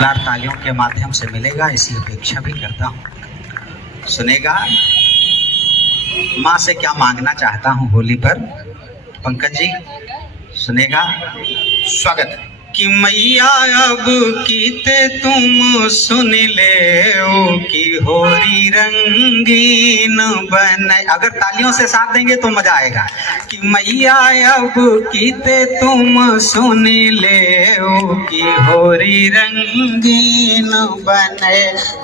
तालियों के माध्यम से मिलेगा, इसी अपेक्षा भी करता हूँ। सुनेगा माँ से क्या मांगना चाहता हूँ होली पर, पंकज जी सुनेगा। स्वागत है कि मैया अब कीते तुम सुन ले ओ कि होरी रंगीन बने। अगर तालियों से साथ देंगे तो मजा आएगा। कि मैया अब कीते तुम सुन ले ओ कि होरी रंगीन बने।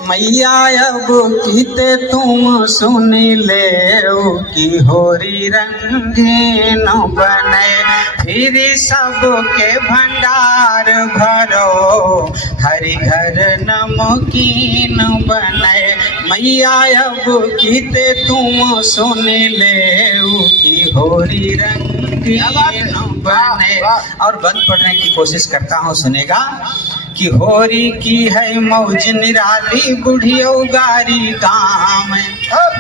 मैया अब कीते तुम सुन ले ओ कि होरी रंगीन बने। फिर सबके भंडार भरो हरि घर नमकीन बने। मैया अब कीते तुम सुन ले कि होरी रंगीन बने। और बंद पढ़ने की कोशिश करता हूँ, सुनेगा। कि होरी की है मौज निराली बुढ़ियो गारी गाँव में।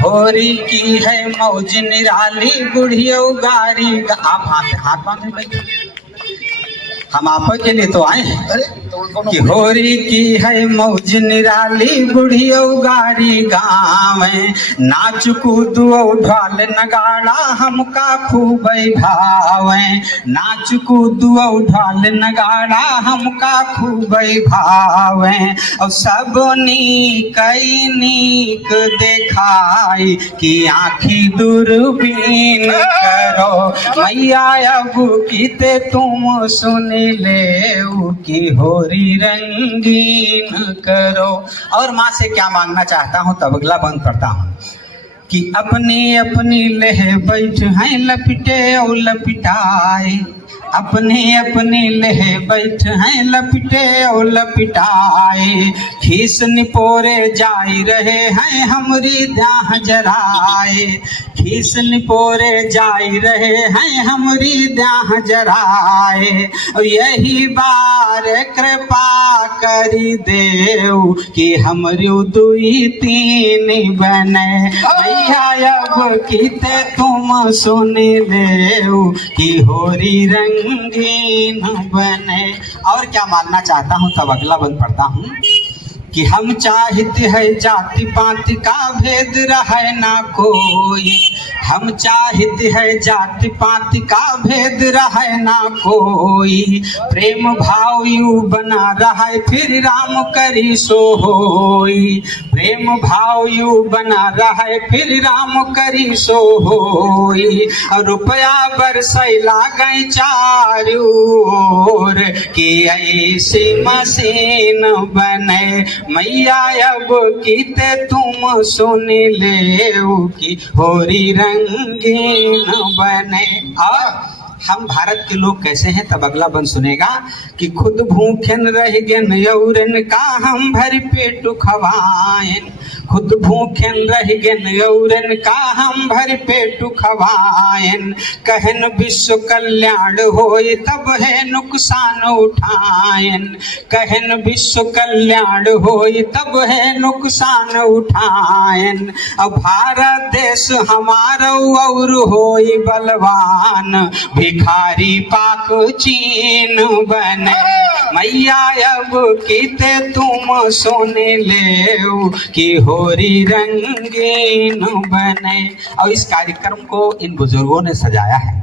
होरी की है मौज निराली बुढ़ियो गारी। आप हाथ बांधे भाई, हम आप के लिए तो आए हैं। कि होरी की है मौज निराली बुढ़ियो गारी गाँव में। नाच कूद ढोल नगाड़ा हमका खूब भावे। नाच कूद ढोल नगाड़ा हमका खूब भावे। और सब नीक नीक देखाई कि आँखी दूरबीन करो। मैया अब कीते तुम सुन ले कि होरी रंगीन करो। और माँ से क्या मांगना चाहता हूँ तब अगला बंद करता हूँ। कि अपनी अपनी लह बैठ हैं लपिटे और लपिटाए। अपनी अपनी लह बैठ हैं लपिटे और लपिटाए। खीस निपोरे जाई रहे हैं हमरी दाह जराए। खीस निपोरे जाई रहे हैं हमरी दाह जराए। और यही बार कृपा करी देव कि हमरी दुई तीन बने। मैया अब कीते तुम सुन ले कि होरी रंगीन बने। और क्या मानना चाहता हूँ तब अगला बंद पढ़ता हूँ। कि हम चाहते है जाति पाति का भेद रहे ना कोई। हम चाहते है जाति पाति का भेद रहे ना कोई। प्रेम भाव यू बना रहा फिर राम करी सो होई। प्रेम भाव यू बना रहा फिर राम करी सो होई। रुपया बरसैला गई चारू ओर कि ऐसी मशीन बने। मैया अब कीते तुम सुन ले कि होरी रंगीन बने। और हम भारत के लोग कैसे हैं तब अगला बंद सुनेगा। कि खुद भूखन रह गए औरन का हम भर पेट खवाएं। खुद भूखन रह गए औरन का हम भर पेट खवाएं। कहन विश्व कल्याण होए तब है नुकसान उठाएं। कहन विश्व कल्याण होए तब है नुकसान उठाएं। अब भारत देश हमारा और होई बलवान भिखारी पाक चीन बने। मैया अब कीते तुम सुन ले कि होरी रंगीन बने। और इस कार्यक्रम को इन बुजुर्गों ने सजाया है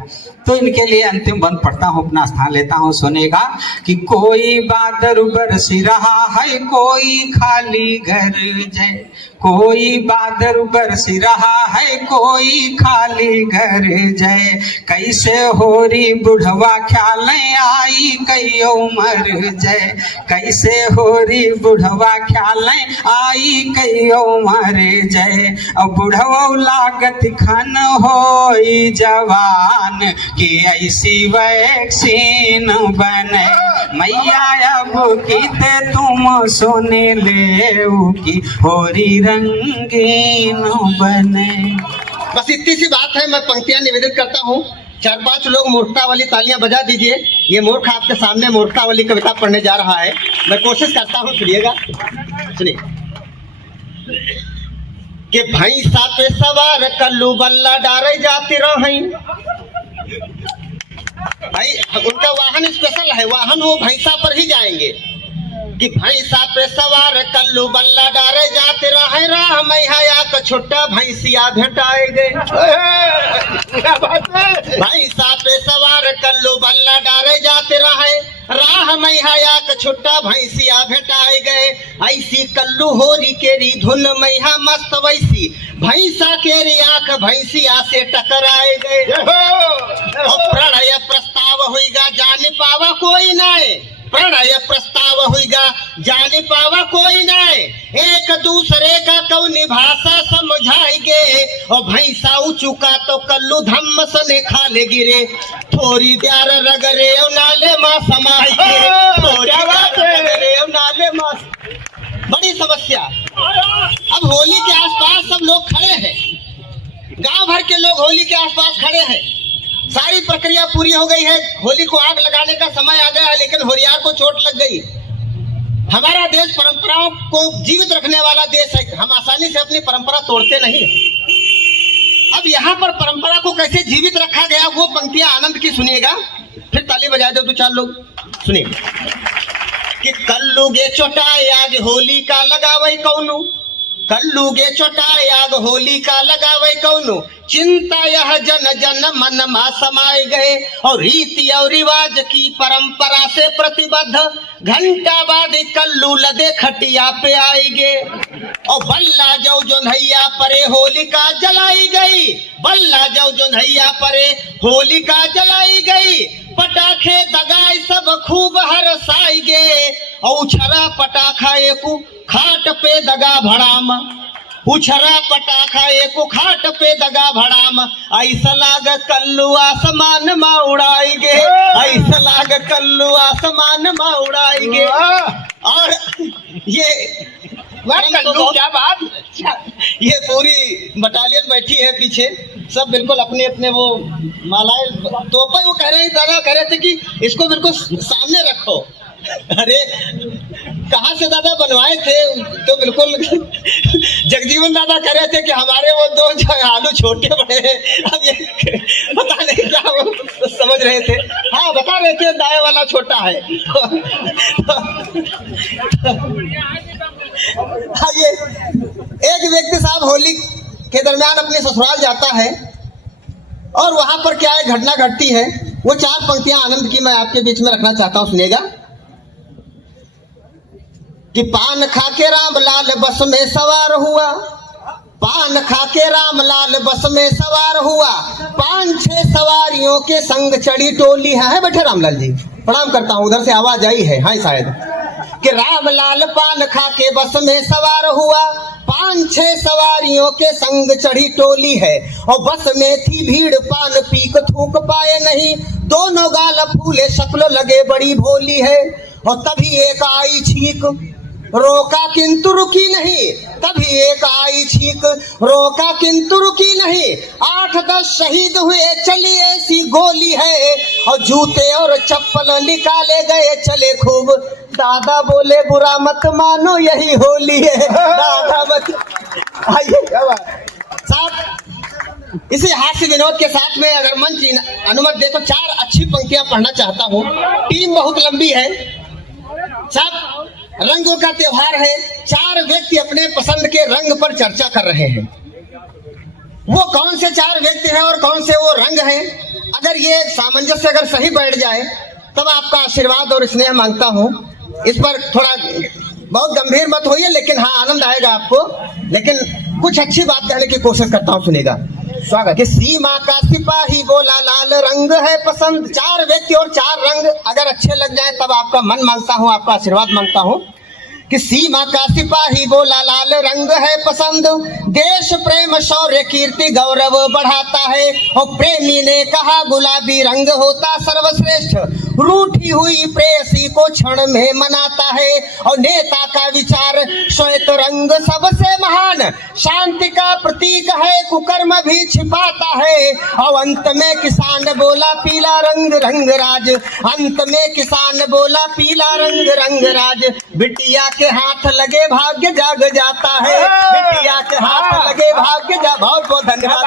तो इनके लिए अंतिम बंद पढ़ता हूँ, अपना स्थान लेता हूँ, सुनेगा। कि कोई बादल बरसी रहा है कोई खाली घर जय। कोई बादल बरसी रहा है कोई खाली घर जय। कैसे होरी बुढ़वा ख्याल आई कईयो मर जय। कैसे होरी बुढ़वा ख्याल आई कईयो मर जय। और बुढ़वा लागत खन होई जवान कि ऐसी वैक्सीन बने। मैया अब कीते तुम सुन ले कि होरी रंगीन बने। बस इतनी सी बात है। मैं पंक्तियां निवेदित करता हूँ। 4-5 लोग मूर्खता वाली तालियां बजा दीजिए। ये मूर्ख आपके सामने मूर्खता वाली कविता पढ़ने जा रहा है। मैं कोशिश करता हूँ, सुनिएगा। सुनिए। कि भैंसा पे सवार कल्लू बल्ला डारे जाती रही। भाई उनका वाहन स्पेशल है, वाहन वो भैंसा पर ही जाएंगे। कि भैंसा पे सवार कल्लू बल्ला डारे जाते रहे राह मैया का छोटा भैंसिया भेटाए गए। भैंसा पे सवार कल्लू बल्ला डारे जाते रहे राह मैया का छोटा भैंसिया भेटाए गए। ऐसी कल्लू होरी केरी धुन मैया मस्त वैसी भैंसा केरी आंख भैंसिया से टकराए गए। प्रणय प्रस्ताव हुईगा जान पावा कोई नाए, प्रणय प्रस्ताव हुईगा जान पावा कोई नाए, एक दूसरे का कौनी भाषा समझाएंगे। और भैंसा चुका तो कल्लू धम्म सने खाले गिरे, थोड़ी द्यार रगरे नाले माँ समाएंगे, थोड़ी रगरे नाले माँ। बड़ी समस्या। अब होली के आसपास सब लोग खड़े हैं, गांव भर के लोग होली के आसपास खड़े हैं, सारी प्रक्रिया पूरी हो गई है, होली को आग लगाने का समय आ गया है, लेकिन होरियार को चोट लग गई। हमारा देश परंपराओं को जीवित रखने वाला देश है, हम आसानी से अपनी परंपरा तोड़ते नहीं। अब यहाँ पर परंपरा को कैसे जीवित रखा गया वो पंक्तियां आनंद की सुनिएगा, फिर ताली बजा दो 2-4 लोग। सुनिए कि कल्लू गे चोटाए आग होली का लगावे कौनु, कल्लू गे चोटाए आग होली का लगावे कौनु, चिंता यह जन जन मन मा समाए गए। और रीति और रिवाज की परंपरा से प्रतिबद्ध घंटा बाद कल्लू लदे खटिया पे आएंगे। और बल्ला जो जोन्हैया परे होलिका जलाई गई, बल्ला जो जोन्हैया परे होलिका जलाई गई, पटाखे दगाई सब खूब हरसाई गे। और उछरा पटाखा एकू खाट पे दगा भड़ाम, उछरा पटाखा एको खाट पे दगा भड़ाम, ऐसा लाग कल्लू आसमान में उड़ाएंगे, ऐसा लाग कल्लू आसमान में उड़ाएंगे। और ये कल्लू क्या बात, ये पूरी बटालियन बैठी है पीछे, सब बिल्कुल अपने अपने वो मालाएं तोपे, वो कह रहे हैं, दादा कह रहे थे कि इसको बिल्कुल सामने रखो। अरे कहाँ से दादा बनवाए थे, तो बिल्कुल जगजीवन दादा कह रहे थे कि हमारे वो 2 आलू छोटे बड़े हैं। अब ये पता नहीं क्या वो समझ रहे थे, हाँ बता रहे थे दाएं वाला छोटा है। हाँ, ये एक व्यक्ति साहब होली के दरमियान अपने ससुराल जाता है और वहां पर क्या है घटना घटती है, वो 4 पंक्तियां आनंद की मैं आपके बीच में रखना चाहता हूं, सुनिएगा। कि पान खा के रामलाल बस में सवार हुआ, पान खा के रामलाल बस में सवार हुआ, 5-6 सवारियों के संग चढ़ी टोली है बैठे रामलाल जी, प्रणाम करता हूँ, उधर से आवाज आई है, हाँ शायद। कि रामलाल पान खा के बस में सवार हुआ, 5-6 सवारियों के संग चढ़ी टोली है। और बस में थी भीड़ पान पीक थूक पाए नहीं, दोनों गाल फूले शक्ल लगे बड़ी भोली है। और तभी एक आई छीक रोका किंतु रुकी नहीं, तभी एक आई छीक रोका किंतु रुकी नहीं, 8-10 शहीद हुए चली ऐसी गोली है। और जूते और चप्पल निकाले गए चले खूब, दादा बोले बुरा मत मानो यही होली है, दादा मत। आइए साहब, इसी हास्य विनोद के साथ में अगर मंच अनुमति दे तो 4 अच्छी पंक्तियां पढ़ना चाहता हूँ। टीम बहुत लंबी है साहब, रंगों का त्योहार है, 4 व्यक्ति अपने पसंद के रंग पर चर्चा कर रहे हैं। वो कौन से 4 व्यक्ति हैं और कौन से वो रंग हैं, अगर ये सामंजस्य अगर सही बैठ जाए तब आपका आशीर्वाद और स्नेह मांगता हूँ। इस पर थोड़ा बहुत गंभीर मत होइए, लेकिन हाँ आनंद आएगा आपको, लेकिन कुछ अच्छी बात कहने की कोशिश करता हूँ, सुनेगा। स्वागत। कि सीमा का सिपाही बोला लाल रंग है पसंद, 4 व्यक्ति और 4 रंग अगर अच्छे लग जाए तब आपका मन मांगता हूँ, आपका आशीर्वाद मांगता हूँ। कि सीमा का सिपाही बोला लाल रंग है पसंद, देश प्रेम शौर्य कीर्ति गौरव बढ़ाता है। और प्रेमी ने कहा गुलाबी रंग होता सर्वश्रेष्ठ, रूठी हुई प्रेयसी को क्षण में मनाता है। और नेता का विचार श्वेत रंग सबसे महान, शांति का प्रतीक है कुकर्म भी छिपाता है। और अंत में किसान बोला पीला रंग रंगराज, अंत में किसान बोला पीला रंग रंगराज, बिटिया के हाथ लगे भाग्य जाग जाता है, बिटिया के हाथ लगे भाग्य जा। बहुत बहुत धन्यवाद,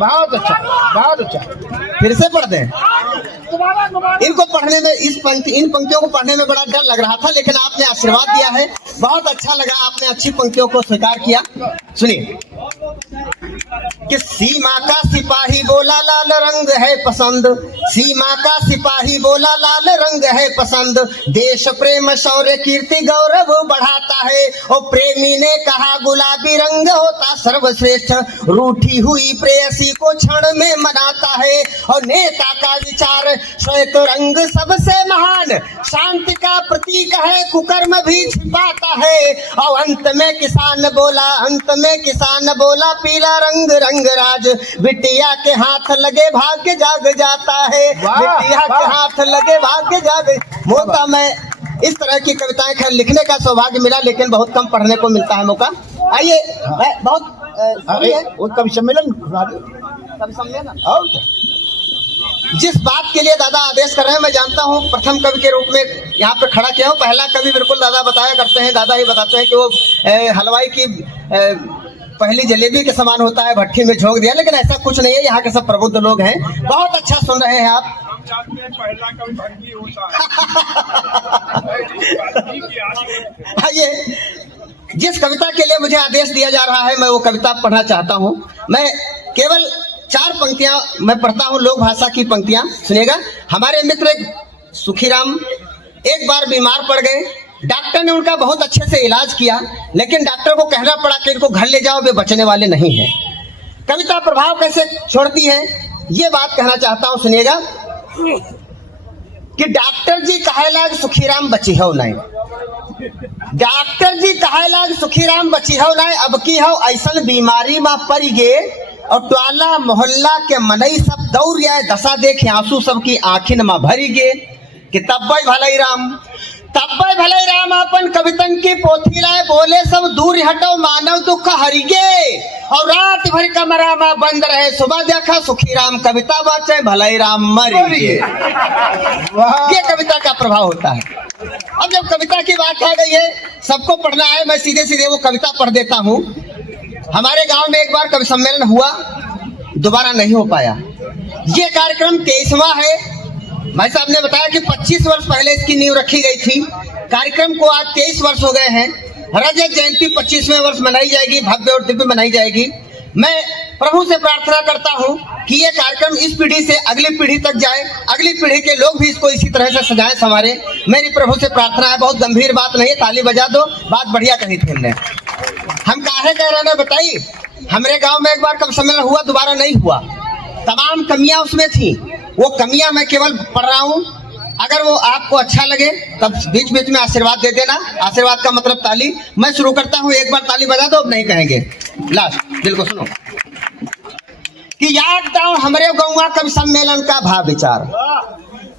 बहुत अच्छा, बहुत अच्छा। फिर से पढ़ दें। इनको पढ़ने में इन पंक्तियों को पढ़ने में बड़ा डर लग रहा था, लेकिन आपने आशीर्वाद दिया है, बहुत अच्छा लगा, आपने अच्छी पंक्तियों को स्वीकार किया। सुनिए कि सीमा का सिपाही बोला लाल रंग है पसंद, सीमा का सिपाही बोला लाल रंग है पसंद, देश प्रेम शौर्य कीर्ति गौरव बढ़ाता है। और प्रेमी ने कहा गुलाबी रंग होता सर्वश्रेष्ठ, रूठी हुई प्रेयसी को क्षण में मनाता है। और नेता का विचार श्वेत रंग सबसे महान, शांति का प्रतीक है, कुकर्म भी छिपाता है। और अंत में किसान बोला पीला रंग रंगराज, बिटिया के हाथ लगे भाग्य जाग जाता है, बिटिया के हाथ लगे भाग्य जाग। मोता मैं इस तरह की कविताएं खैर लिखने का सौभाग्य मिला, लेकिन बहुत कम पढ़ने को मिलता है मौका। आइए बहुत कवि सम्मेलन और जिस बात के लिए दादा आदेश कर रहे हैं मैं जानता हूँ, प्रथम कवि के रूप में यहाँ पे खड़ा किया हूँ। पहला कवि बिल्कुल दादा बताया करते हैं, दादा ही बताते हैं कि वो हलवाई की पहली जलेबी के समान होता है, भट्टी में झोंक दिया, लेकिन ऐसा कुछ नहीं है। यहाँ के सब प्रबुद्ध लोग हैं, बहुत अच्छा सुन रहे हैं आप। पहला कवि भंगी होता है। ये जिस कविता के लिए मुझे आदेश दिया जा रहा है मैं वो कविता पढ़ना चाहता हूँ। मैं केवल 4 पंक्तियां मैं पढ़ता हूँ, लोक भाषा की पंक्तियां सुनिएगा। हमारे मित्र सुखीराम एक बार बीमार पड़ गए, डॉक्टर ने उनका बहुत अच्छे से इलाज किया, लेकिन डॉक्टर को कहना पड़ा कि इनको घर ले जाओ, वे बचने वाले नहीं हैं। कविता प्रभाव कैसे छोड़ती है ये बात कहना चाहता हूँ, सुनिएगा कि डॉक्टर जी कहेलाज सुखीराम बची हो नहीं, डॉक्टर जी कहेलाज सुखीराम बची हो नहीं, अब की हो ऐसन बीमारी में पड़ गे और टोला मोहल्ला के मनई सब दौड़ आए, दशा देखे आंसू सबकी आंखिन में भरी गे कि तब भले राम अपन कवितन की पोथी लाए, बोले सब दूर हटो मानव दुख हरिगे, और रात भर कमरा में बंद रहे, सुबह देखा सुखीराम कविता बाचे भले राम मर गए। ये कविता का प्रभाव होता है। अब जब कविता की बात आ गई है, सबको पढ़ना है, मैं सीधे सीधे वो कविता पढ़ देता हूँ। हमारे गांव में एक बार कवि सम्मेलन हुआ, दोबारा नहीं हो पाया। ये कार्यक्रम 23वां है। भाई साहब ने बताया कि 25 वर्ष पहले इसकी नींव रखी गई थी। कार्यक्रम को आज 23 वर्ष हो गए हैं। रजत जयंती 25वें वर्ष मनाई जाएगी, भव्य और दिव्य मनाई जाएगी। मैं प्रभु से प्रार्थना करता हूँ कि ये कार्यक्रम इस पीढ़ी से अगली पीढ़ी तक जाए, अगली पीढ़ी के लोग भी इसको इसी तरह से सजाएं संवारे। मेरी प्रभु से प्रार्थना है, बहुत गंभीर बात नहीं है, ताली बजा दो, बात बढ़िया कही थी हमने। हम काहे कह रहे हैं बताइए, हमारे गांव में एक बार कवि सम्मेलन हुआ, दोबारा नहीं हुआ। तमाम कमियां उसमें थी, वो कमियां मैं केवल पढ़ रहा हूँ। अगर वो आपको अच्छा लगे तब बीच बीच में आशीर्वाद दे देना। आशीर्वाद का मतलब ताली। मैं शुरू करता हूँ, एक बार ताली बजा दो, अब नहीं कहेंगे। लास्ट दिल को सुनो कि याद दाओ हमरे गौवा कवि सम्मेलन का भाव विचार,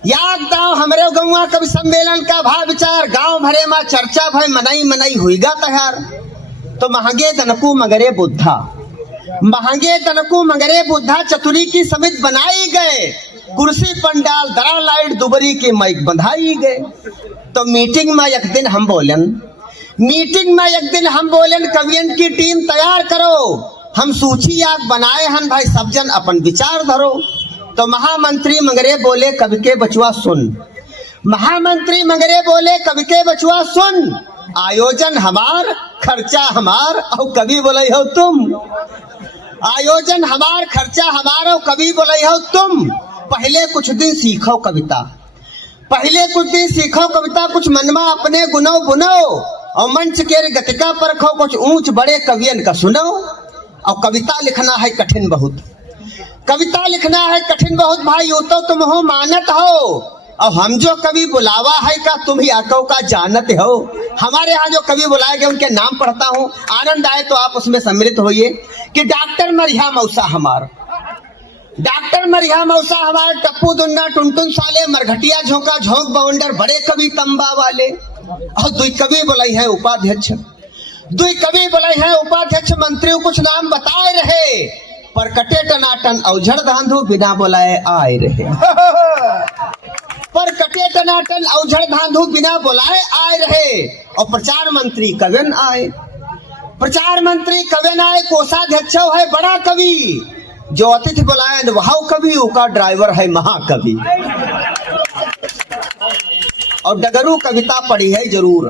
याद दाओ हमरे गौवा कवि सम्मेलन का भाव विचार, गांव भरे में चर्चा भय मनई हुईगा तैयार। तो महंगे तनकू मगरे बुद्धा, महंगे तनकू मगरे बुद्धा चतुरी की समित बनाई गए, कुर्सी पंडाल दरा लाइट दुबरी के माइक बंधाई गए। तो मीटिंग में एक दिन हम बोलन कवियन की टीम तैयार करो, हम सूची आग बनाए हन भाई सब जन अपन विचार धरो। तो महामंत्री मगरे बोले कवि के बचुआ सुन, महामंत्री मगरे बोले कवि के बचुआ सुन, आयोजन हमार खर्चा हमार और कवि बोले हो तुम, आयोजन हमार खर्चा हमार और कवि बोले हो तुम। पहले कुछ दिन सीखो कविता, पहले कुछ दिन सीखो कविता, कुछ मनमा अपने गुनो बुनो, और मंच के गतिका परखो, कुछ ऊंच बड़े कवियन का सुनो। और कविता लिखना है कठिन बहुत, कविता लिखना है कठिन बहुत भाई, यो तो तुम हो मानत हो, और हम जो कवि बुलावा है का तुम ही आको का जानत हो। हमारे यहाँ जो कवि बुलाए गए उनके नाम पढ़ता हूँ, आनंद आए तो आप उसमें सम्मिलित होइए। कि डॉक्टर मरिया मौसा हमार, डॉक्टर मरिया मौसा हमार, टप्पू दुन्ना टुनटुन साले, मरघटिया झोंका झोंक बवंडर, बड़े कवि तंबा वाले। और दुई कवि बोलाई है उपाध्यक्ष, दुई कवि बोलाई है उपाध्यक्ष, मंत्री कुछ नाम बताए रहे, पर कटे टनाटन औझड़ धांधु बिना बुलाए आए रहे। पर कटे टनाटन औझड़ धांधु बिना बुलाए आए रहे। और प्रचार मंत्री कविन आए, प्रचार मंत्री कविन आए, कोषाध्यक्ष है बड़ा कवि, जो अतिथि बुलाए वह कवि, उसका ड्राइवर है महाकवि। और डगरू कविता पढ़ी है जरूर,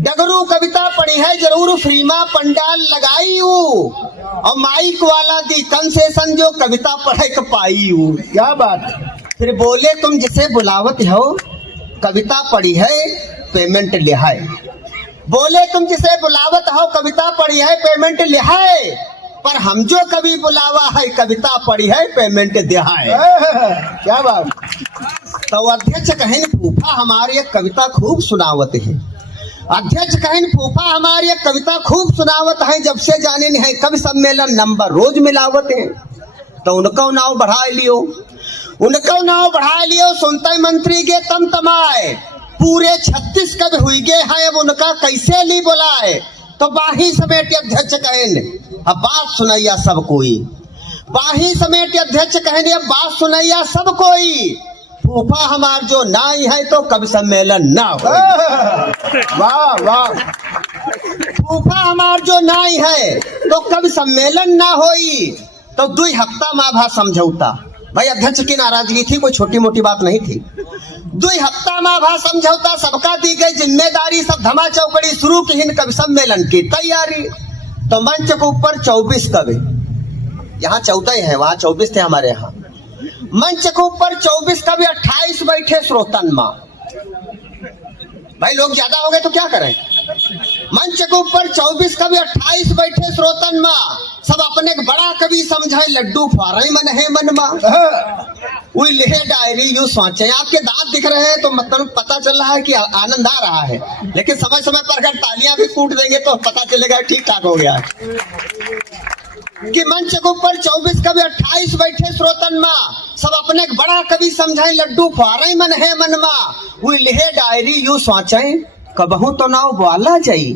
डगरू कविता पढ़ी है जरूर, फ्रीमा पंडाल लगाई हूँ और माइक वाला दी कंसेशन जो कविता पढ़े के पाई हूँ। क्या बात। फिर बोले तुम जिसे बुलावत हो कविता पढ़ी है पेमेंट लिहाए, बोले तुम जिसे बुलावत हो कविता पढ़ी है पेमेंट लिहाए, पर हम जो कभी बुलावा है कविता पढ़ी है पेमेंट दिहाए। क्या बात। तो अध्यक्ष कहें फूफा हमारी एक कविता खूब सुनावत है, अध्यक्ष कहें फूफा हमारी एक कविता खूब सुनावत है, जब से जाने है कवि सम्मेलन नंबर रोज मिलावत है। तो उनका नाव बढ़ा लियो, उनका नाव बढ़ा लियो, सुनते मंत्री के तम तमाए, पूरे 36 कवि हुई गए हैं, अब उनका कैसे ली बुलाए। तो बाही समेट अध्यक्ष कहें अब बात सुनैया सब कोई, बाही समेट अध्यक्ष कहें अब बात सुनैया सब कोई, फूफा हमार जो नाई है तो कवि सम्मेलन ना हो। वाह वाह। फूफा हमार जो नाई है तो कवि सम्मेलन ना होई। तो 2 हफ्ता माभा समझौता, भाई अध्यक्ष की नाराजगी थी, कोई छोटी मोटी बात नहीं थी। 2 हफ्ता माभा समझौता, सबका दी गई जिम्मेदारी, सब धमा चौकड़ी शुरू की हिंद कवि सम्मेलन की तैयारी। तो मंच के ऊपर 24 कवि, यहाँ 14 है, वहां 24 थे हमारे यहाँ। मंच के ऊपर 24 कवि, 28 बैठे श्रोतन माँ। भाई लोग ज्यादा हो गए तो क्या करें। मंच के ऊपर 24 कवि, 28 बैठे श्रोतन माँ, सब अपने बड़ा कवि समझाए, लड्डू फारे मन है मन माँ। वही लिखे डायरी यूं सोचे, आपके दांत दिख रहे हैं तो मतलब पता चल रहा है कि आनंद आ रहा है, लेकिन समय समय पर अगर तालियां भी कूट देंगे तो पता चलेगा ठीक ठाक हो गया। कि मंच के ऊपर 24 कवि, 28 बैठे श्रोतन माँ, सब अपने बड़ा कवि समझाए, लड्डू फारे मन है मन माँ। वही लिखे डायरी यूं सोचे, कबहू तो नाव बोला जाई,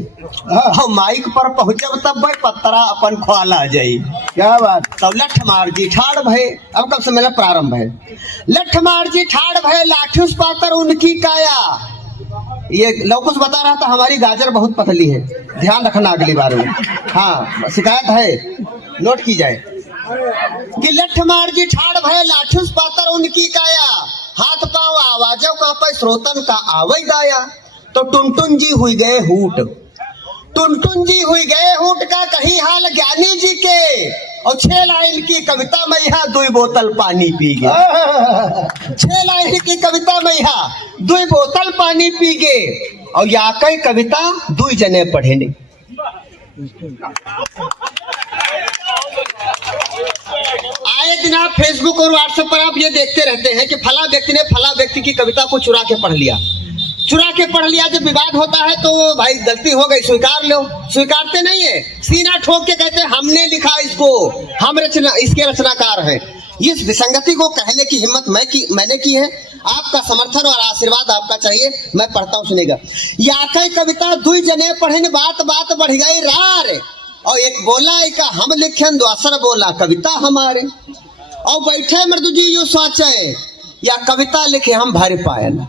माइक पर पहुंचब तब भाई पत्रा अपन ख्वाला जाई। क्या बात। तब लठ मार जी ठाड़ भय, अब कब से मेरा प्रारंभ है। लठ मार जी ठाड़ भय, लाठूस पाकर उनकी काया। ये लौकुश बता रहा था हमारी गाजर बहुत पतली है, ध्यान रखना अगली बार में। हाँ शिकायत है, नोट की जाए कि लठ मार जी ठाड़ भय, लाठूस पाकर उनकी काया, हाथ पांव आवाजों का पे श्रोतन का आवई गाया। तो टुनटुन जी हुई गए हूट, टुनटुन जी हुई गए हूट का कहीं हाल ज्ञानी जी के, और 6 लाइन की कविता में यहाँ 2 बोतल पानी पी गए। 6 लाइन की कविता में यहाँ 2 बोतल पानी पी गए, और या कई कविता 2 जने पढ़े नहीं। आए दिन आप फेसबुक और व्हाट्सएप पर आप ये देखते रहते हैं कि फला व्यक्ति ने फला व्यक्ति की कविता को चुरा के पढ़ लिया, चुरा के पढ़ लिया। जब विवाद होता है तो भाई गलती हो गई स्वीकार लो, स्वीकारते नहीं है, सीना ठोक के कहते हमने लिखा इसको, हम रचना इसके रचनाकार हैं। इस विसंगति को कहने की हिम्मत मैंने की है। आपका समर्थन और आशीर्वाद आपका चाहिए। मैं पढ़ता हूँ, सुनेगा। या कई कविता 2 जने पढ़े, बात बात बढ़ गई रार, और एक बोला एक हम लिखन, दूसरा बोला कविता हमारे, और बैठे मृदु जी यूं सोचे, या कविता लिखे हम भर पाए ना।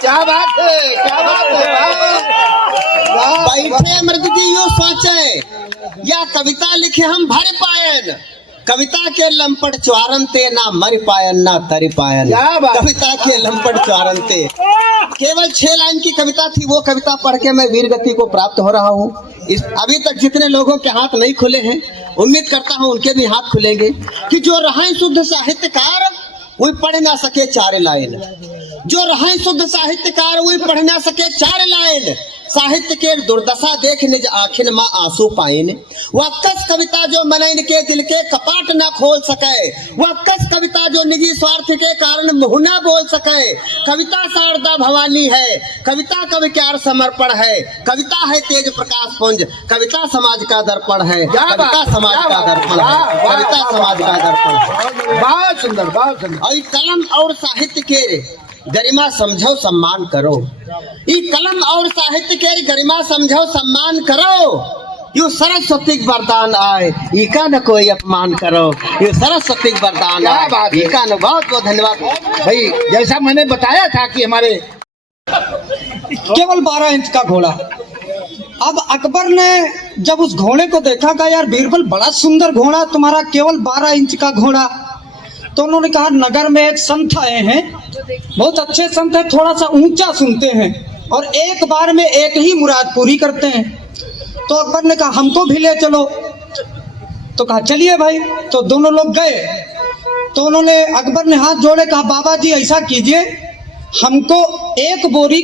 क्या बात है, क्या बात है। बैठे मृदु जी यूं सोचे, या कविता लिखे हम भर पायन, कविता के लंपट च्वारनते, ना मर पायन ना तर पायन। कविता के लंपट च्वारनते, केवल 6 लाइन की कविता थी। वो कविता पढ़ के मैं वीर गति को प्राप्त हो रहा हूँ। अभी तक जितने लोगों के हाथ नहीं खुले हैं, उम्मीद करता हूँ उनके भी हाथ खुलेंगे। कि जो रहे शुद्ध साहित्यकार वही पढ़ ना सके 4 लाइन, जो रहे शुद्ध साहित्यकार वही पढ़ ना सके 4 लाइन। साहित्य के दुर्दशा देख निज आखिन माँ आंसू पाइन, वह कस कविता जो मनैन के दिल के कपाट न खोल सके, वह कस कविता जो निजी स्वार्थ के कारण मुँह न बोल सके। कविता शारदा भवानी है, कविता कवि क्यार समर्पण है, कविता है तेज प्रकाश पुंज, कविता समाज का दर्पण है, कविता समाज का दर्पण है, कविता समाज का दर्पण है। बहुत सुंदर, बहुत सुंदर। और कलम और साहित्य के गरिमा समझो सम्मान करो, ये कलम और साहित्य के गरिमा समझो सम्मान करो। यू सरस्वती वरदान आए, इका न कोई अपमान करो, यू सरस्वती वरदान आए, इका न। बहुत बहुत धन्यवाद भाई। जैसा मैंने बताया था कि हमारे केवल 12 इंच का घोड़ा। अब अकबर ने जब उस घोड़े को देखा, कहा यार बीरबल बड़ा सुंदर घोड़ा तुम्हारा, केवल 12 इंच का घोड़ा। तो उन्होंने कहा नगर में एक संत आए हैं, बहुत अच्छे संत है, थोड़ा सा ऊंचा सुनते हैं और एक बार में एक ही मुराद पूरी करते हैं। तो अकबर ने कहा हमको भी ले चलो, तो कहा चलिए भाई। तो दोनों लोग गए। तो उन्होंने, अकबर ने हाथ जोड़े, कहा बाबा जी ऐसा कीजिए, हमको एक बोरी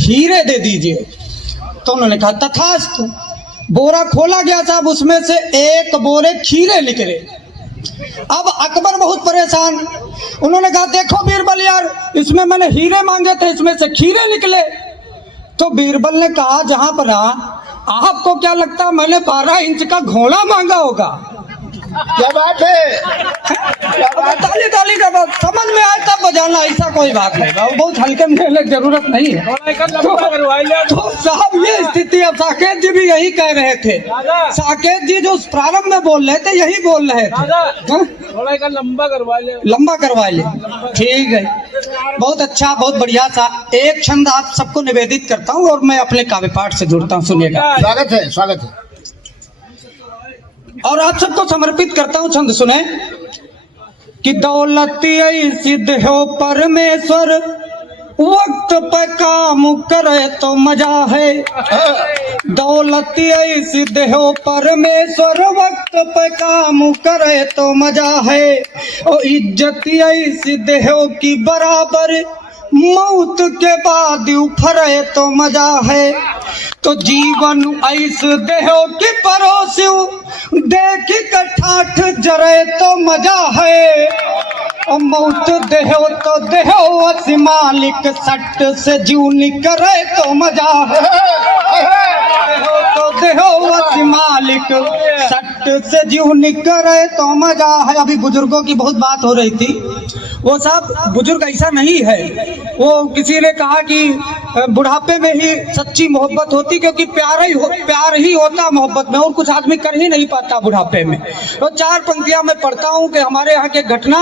हीरे दे दीजिए। तो उन्होंने कहा तथास्तु। बोरा खोला गया साहब, उसमें से एक बोरे खीरे निकले। अब अकबर बहुत परेशान, उन्होंने कहा देखो बीरबल यार, इसमें मैंने हीरे मांगे थे, इसमें से खीरे निकले। तो बीरबल ने कहा जहां पर आपको क्या लगता है मैंने 12 इंच का घोड़ा मांगा होगा? क्या बात है? ताली ताली का बात समझ में आए तब बजाना, ऐसा कोई बात नहीं, वो बहुत हल्के में जरूरत नहीं है। तो साहब ये स्थिति, अब साकेत जी भी यही कह रहे थे। साकेत जी जो प्रारंभ में बोल रहे थे यही बोल रहे थे, थोड़ा का लंबा करवा ले। ठीक है, बहुत अच्छा, बहुत बढ़िया सा। एक छंद आप सबको निवेदित करता हूँ और मैं अपने काव्य पाठ से जुड़ता हूँ, सुनिएगा। स्वागत है, स्वागत है। और आप सबको समर्पित करता हूँ, छंद सुने कि दौलत सिद्ध हो परमेश्वर, वक्त पे काम करे तो मजा है। दौलत सिद्ध हो परमेश्वर, वक्त पे काम करे तो मजा है। और इज्जत सिद्ध हो कि बराबर, मौत के बाद उफरे तो मजा है। तो जीवन ऐस देहो कि परोसियो, देख कर ठाठ जरे तो मजा है। और मौत देहो तो देहो असी मालिक, सट से जीवनी करे तो मजा है। देहो तो देहो असी मालिक, सट से जीवनी करे तो मजा है। अभी बुजुर्गों की बहुत बात हो रही थी, वो साहब बुजुर्ग ऐसा नहीं है। वो किसी ने कहा कि बुढ़ापे में ही सच्ची मोहब्बत होती, क्योंकि प्यार ही होता मोहब्बत में, और कुछ आदमी कर ही नहीं पाता बुढ़ापे में। तो 4 पंक्तियां मैं पढ़ता हूँ कि हमारे यहाँ के घटना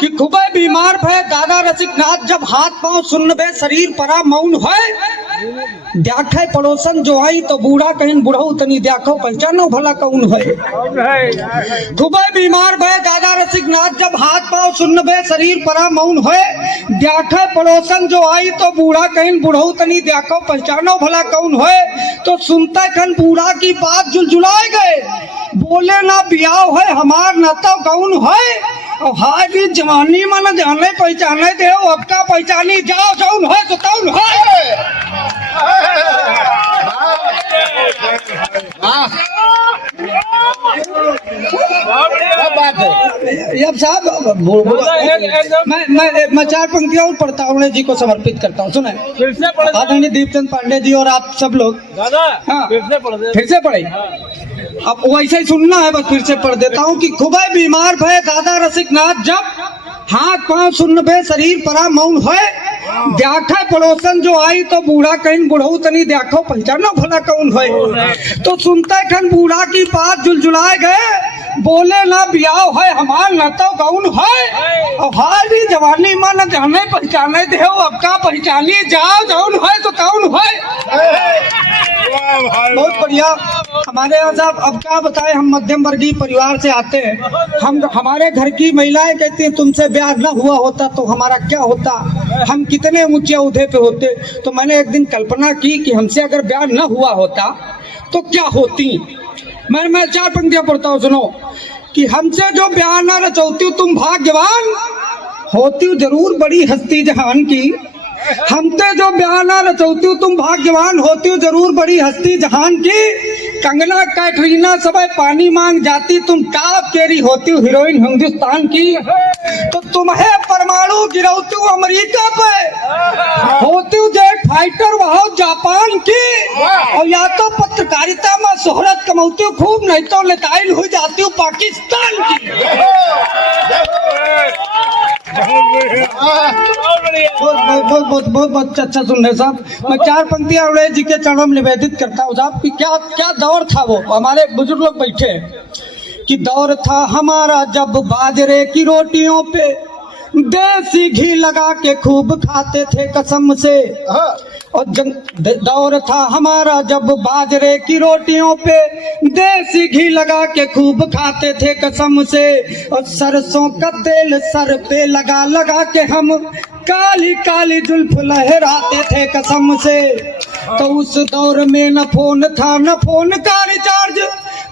कि खूबे बीमार भय दादा रसिकनाथ, जब हाथ पांव सुन्न बे शरीर परा मौन है। देखे पड़ोसन जो आई तो बूढ़ा कहीं बुढ़ऊ तनी देखो पहचानो भला कौन है। खूबे बीमार भय दादा रसिकनाथ, जब हाथ पांव सुन्न बे शरीर परा मौन है। देखे पड़ोसन जो आई तो बूढ़ा कहीं बुढ़ऊ तनी देखो पहचानो भला कौन है। तो सुनते खन बूढ़ा की बात जुलजुलाए गए, बोले ना बियाह है हमार न तो कौन है। और हाजी जवानी मन जाने पहचाने दे, अब का पहचानी जाओ कौन है तो कौन है। क्या बात है? अब साहब मैं 4 पंक्तियां और पढ़ता हूँ, जी को समर्पित करता हूँ। सुने आदरणीय दीपचंद पांडे जी और आप सब लोग। हाँ, फिर से पढ़े। अब वैसे ही सुनना है, बस फिर से पढ़ देता हूँ कि खूबे बीमार भय दादा रसिकनाथ, जब हाथ पांव सुन्न बे शरीर परा मौन है। देखा पड़ोसन जो आई तो बूढ़ा कहीं बुढ़ऊ तनी देखो पहचानो भला कौन है। तो सुनते खन बूढ़ा की बात जुलजुलाए गए, बोले ना बियाह है हमार न तो कौन है। और हाली जवानी मन जाने पहचाने दे, अब का पहचानी जाओ कौन है तो कौन है। बहुत बढ़िया। हमारे यहाँ साहब अब क्या बताए, हम मध्यम वर्गीय परिवार से आते हैं। हमारे घर की महिलाएं कहती हैं तुमसे ब्याह न हुआ होता तो हमारा क्या होता, हम कितने ऊंचे उहदे पे होते। तो मैंने एक दिन कल्पना की कि हमसे अगर ब्याह न हुआ होता तो क्या होती। मैं 4 पंक्तियां पढ़ता हूँ, सुनो कि हमसे जो ब्याह न रचौती तुम भाग्यवान, होती जरूर बड़ी हस्ती जहान की। हमसे जो ब्याह न रचौती तुम भाग्यवान, होती जरूर बड़ी हस्ती जहान की। कंगना कैटरीना सब पानी मांग जाती, तुम टॉप केरी होती हीरोइन हिंदुस्तान की। तो तुम्हें परमाणु गिरौती अमेरिका पे, होती जेट फाइटर वहां जापान की। और या तो पत्रकारिता में शोहरत कमाती खूब, नहीं तो लताइल हो जाती हूँ पाकिस्तान की। बहुत अच्छा सुन रहे साहब। मैं 4 पंक्तियां अवड़े जी के चरणों में निवेदित करता हूँ साहब कि क्या क्या दौर था। वो हमारे बुजुर्ग लोग बैठे कि दौर था हमारा जब बाजरे की रोटियों पे देसी घी लगा के खूब खाते थे कसम से। और दौर था हमारा जब बाजरे की रोटियों पे देसी घी लगा के खूब खाते थे कसम से। और सरसों का तेल सर पे लगा लगा के हम काली काली जुल्फ लहराते थे कसम से। तो उस दौर में न फोन था न फोन का रिचार्ज,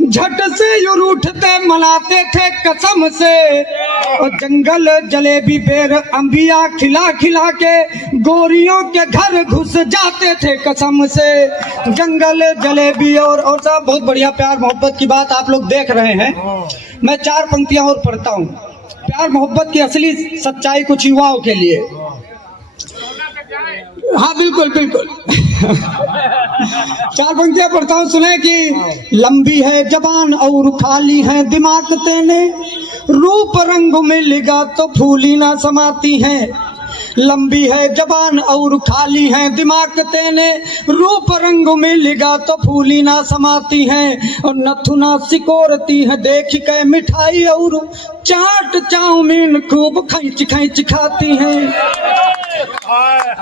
झट से यूं रूठते मनाते थे कसम से। और जंगल जलेबी बेर अंबिया खिला खिला के गोरियों के घर घुस जाते थे कसम से। जंगल जलेबी और सब बहुत बढ़िया प्यार मोहब्बत की बात आप लोग देख रहे हैं। मैं 4 पंक्तियां और पढ़ता हूँ, प्यार मोहब्बत की असली सच्चाई कुछ युवाओं के लिए। हाँ बिल्कुल बिल्कुल 4 पंक्तियां पढ़ता हूँ, सुने कि लंबी है जबान और खाली है दिमाग तेने, रूप रंग मिलेगा तो फूली ना समाती है। लंबी है जबान और खाली है दिमाग तेने, रूप रंग मिलेगा तो फूली ना समाती हैं। और नथुना सिकोरती है देख के मिठाई और चाट चाउमीन खूब खैंच खैंच खाती हैं।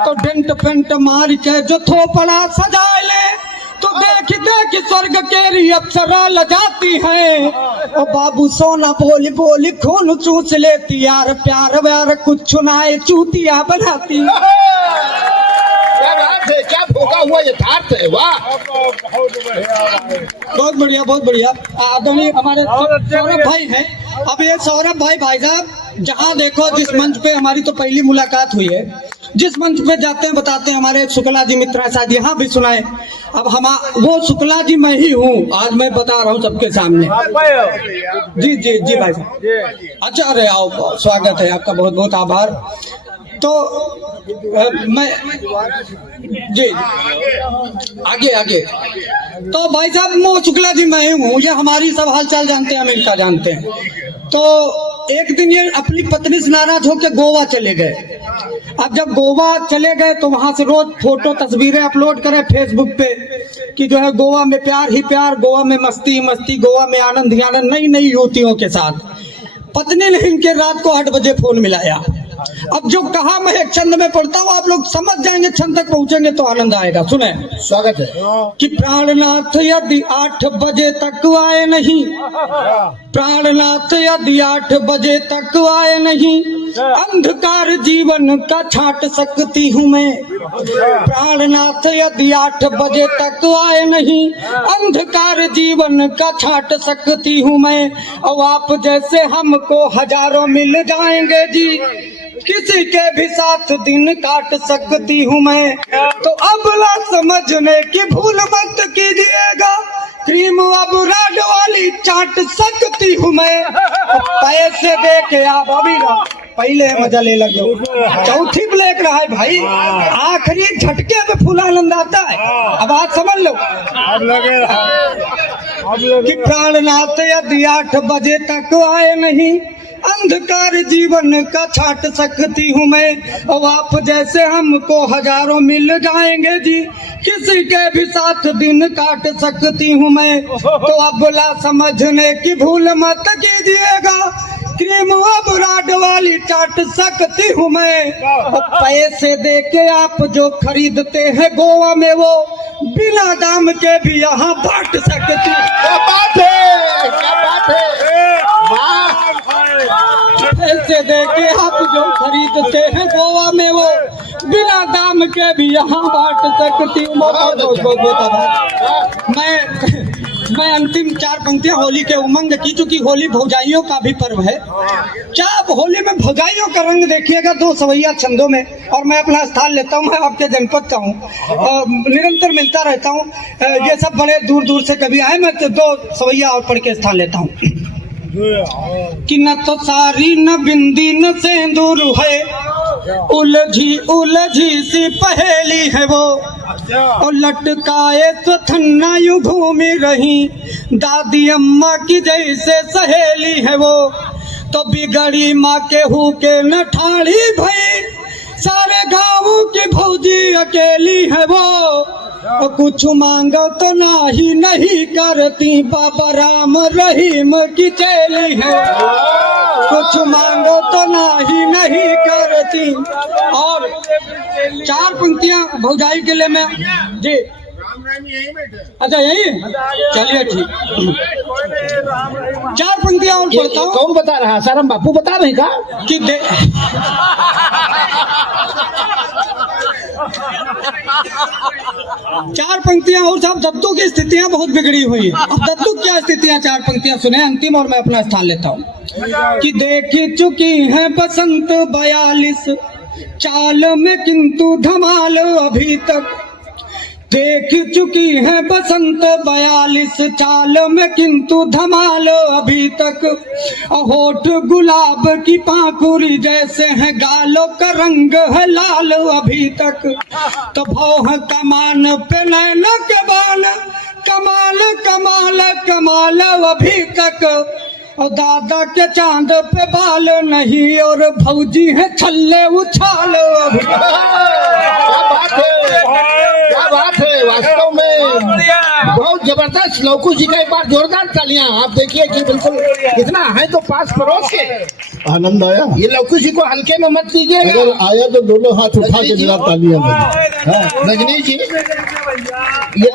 तो डेंट पेंट मार के जो थोपड़ा सजा ले तो देख देख स्वर्ग के अप्सरा लजाती है। और बाबू सोना बोली बोली खून चूस लेती यार, प्यार व्यार कुछ सुनाए चूतिया बनाती। क्या बात है, क्या भोगा हुआ यथार्थ है, वाह। बहुत बढ़िया बहुत बढ़िया। आदरणीय हमारे सौरभ भाई हैं। अब ये सौरभ भाई साहब जहाँ देखो जिस मंच पे हमारी तो पहली मुलाकात हुई है, जिस मंच पे जाते हैं बताते हैं हमारे शुक्ला जी मित्र शायद यहाँ भी सुनाए। अब हम वो शुक्ला जी मैं ही हूँ, आज मैं बता रहा हूँ सबके सामने। जी जी जी भाई साहब। अच्छा अरे आओ, स्वागत है आपका, बहुत बहुत आभार। तो मैं जी आगे आगे तो भाई साहब वो शुक्ला जी मैं ही हूँ, ये हमारी सब हालचाल जानते हैं, अमेरिका जानते हैं। तो एक दिन ये अपनी पत्नी से नाराज होकर गोवा चले गए। अब जब गोवा चले गए तो वहां से रोज फोटो तस्वीरें अपलोड करें फेसबुक पे कि जो है गोवा में प्यार ही प्यार, गोवा में मस्ती मस्ती, गोवा में आनंद ही आनंद, नई नई युवतियों के साथ। पत्नी ने इनके रात को 8 बजे फोन मिलाया। अब जो कहा मैं एक छंद में पढ़ता हूँ, आप लोग समझ जाएंगे, छंद तक पहुंचेंगे तो आनंद आएगा। सुने, स्वागत है। कि प्राणनाथ यदि 8 बजे तक आए नहीं, प्राणनाथ यदि 8 बजे तक आए नहीं, अंधकार जीवन का छाट सकती हूँ मैं। प्राणनाथ यदि 8 बजे तक आए नहीं, अंधकार जीवन का छाट सकती हूँ मैं। और आप जैसे हमको हजारों मिल जाएंगे जी, किसी के भी साथ दिन काट सकती हूँ मैं। तो अबला समझने की भूल मत कीजिएगा, क्रीम अब राड वाली चाट सकती हूँ मैं। पैसे दे के आप अभी पहले मजा ले लगे, चौथी ब्लैक रहा है भाई, आखिरी झटके में फुल आनंद आता है। अब बात समझ लो कि प्राणनाथ यदि 8 बजे तक आए नहीं, अंधकार जीवन का छाट सकती हूँ मैं। और आप जैसे हमको हजारों मिल जाएंगे जी, किसी के भी साथ दिन काट सकती हूँ मैं। तो अबला समझने की भूल मत कीजिएगा, क्रीम अब राड वाली चाट सकती हूँ मैं। पैसे दे के आप जो खरीदते हैं गोवा में, वो बिना दाम के भी यहाँ बांट सकती हूँ। क्या बात है, क्या बात है, वाह। पैसे दे के आप जो खरीदते हैं गोवा में, वो बिना दाम के भी यहाँ बांट सकती हूँ। मैं अंतिम 4 पंक्तियां होली के उमंग की, चूंकि होली भौजाइयों का भी पर्व है। क्या आप होली में भौजाइयों का रंग देखिएगा 2 सवैया छंदों में। और मैं अपना स्थान लेता हूँ, मैं आपके जनपद का हूँ, निरंतर मिलता रहता हूँ। ये सब बड़े दूर दूर से कभी आए, मैं 2 सवैया और पढ़ के स्थान लेता हूँ। कि न तो सारी न बिंदी न सेंदूर है, उलझी उलझी सी पहेली है वो। और लटकाए तो थन्ना यूं घूमी रही, दादी अम्मा की जैसे सहेली है वो। तो बिगड़ी माँ के हु के न ठाड़ी भई, सारे गाँव की भौजी अकेली है वो। कुछ मांगो तो नाही नहीं करती, बाबा राम रहीम की चेली है। कुछ मांगो तो नाही नहीं करती। और 4 पंक्तियां भौजाई के लिए मैं जी टाइम यहीं बैठे। अच्छा यही, चलिए ठीक। चार पंक्तियां और पढ़ता हूँ कौन बता रहा? साराम बापू बता रहे का? कि चार पंक्तियां और साहब, दत्तू की स्थितियां बहुत बिगड़ी हुई है। अब दत्तू क्या स्थितियां, चार पंक्तियां सुने अंतिम, और मैं अपना स्थान लेता हूँ। कि देखी चुकी है बसंत 42 चाल में किंतु धमाल अभी तक। देख चुकी है बसंत 42 चाल में किंतु धमाल अभी तक। होठ गुलाब की पाखुरी जैसे है, गालों का रंग है लाल अभी तक। तो भौह कमान पे नैना के बाल, कमाल कमाल कमाल अभी तक। और दादा के चांद पे बाल नहीं, और भौजी है छल्ले उछाल अभी तक। क्या बात है, क्या बात है। वास्तव में बहुत जबरदस्त। लौकुश जी का एक बार जोरदार तालियां। आप देखिए कि बिल्कुल इतना है तो पास पड़ोस के आनंद आया। ये लौकुश जी को हल्के में मत लीजिएगा। अगर आया तो दोनों हाथ उठा के जरा तालियां बजाओ। रजनीश जी ये